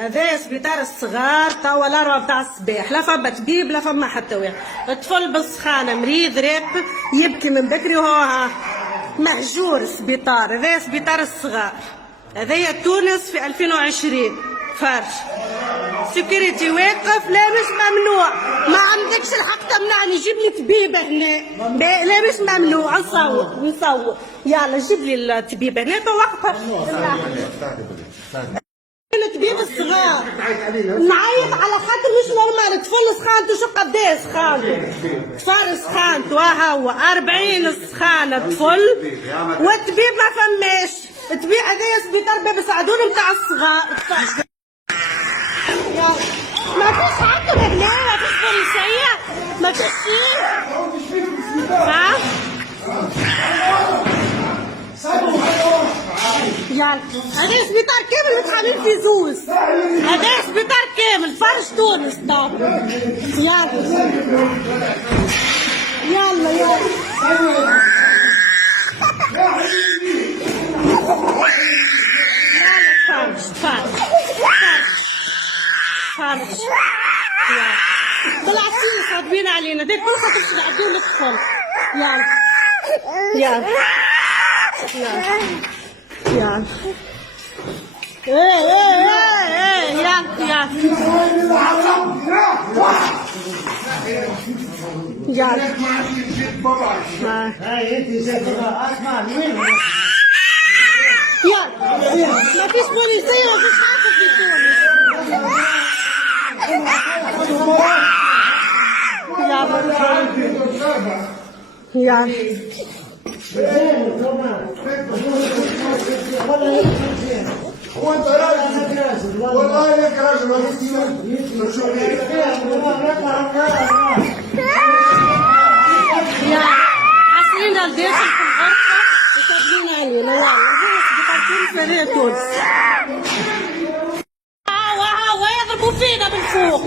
هذا سبيطار الصغار توا لا تاع الصباح، لا فما طبيب لا فما حتى واحد. الطفل بالسخانه مريض راب يبكي من بكري وهو مهجور. السبيطار هذا سبيطار الصغار، هذايا تونس في 2020 فرش سيكوريتي واقف. لا مش ممنوع، ما عندكش الحق تمنعني. جيب لي طبيبه هنا. لا مش ممنوع. نصور يلا جيب لي الطبيبه هنا توقف. الطبيب الصغار نعيط على خاطر مش نورمال. طفل سخانته شو قداش سخانته؟ طفل سخانته هو 40 سخانه طفل، والطبيب ما فماش. الطبيب هذايا سبيطار باب سعدون نتاع الصغار. ما فيش حتى هنا، ما فيش بوليسيه، ما فيش شيء. ها؟ يلا هذا سبيطار كامل متحامل في زوز. هذا سبيطار كامل فرش تونس. طب يلا يلا يلا فرش فرش فرش. بالعكس صادبين علينا ديك كل خاطر تبعدوا لك الطفل. يلا يلا يلا يلا ما فيش بوليسية وما فيش حاجة في تونس. يلا هو انت راجل والله لك راجل عاسلين الداخل في الغرفة وكاتبين علينا. يلا بطاطين فريق تونس. ها يضربوا فينا من فوق.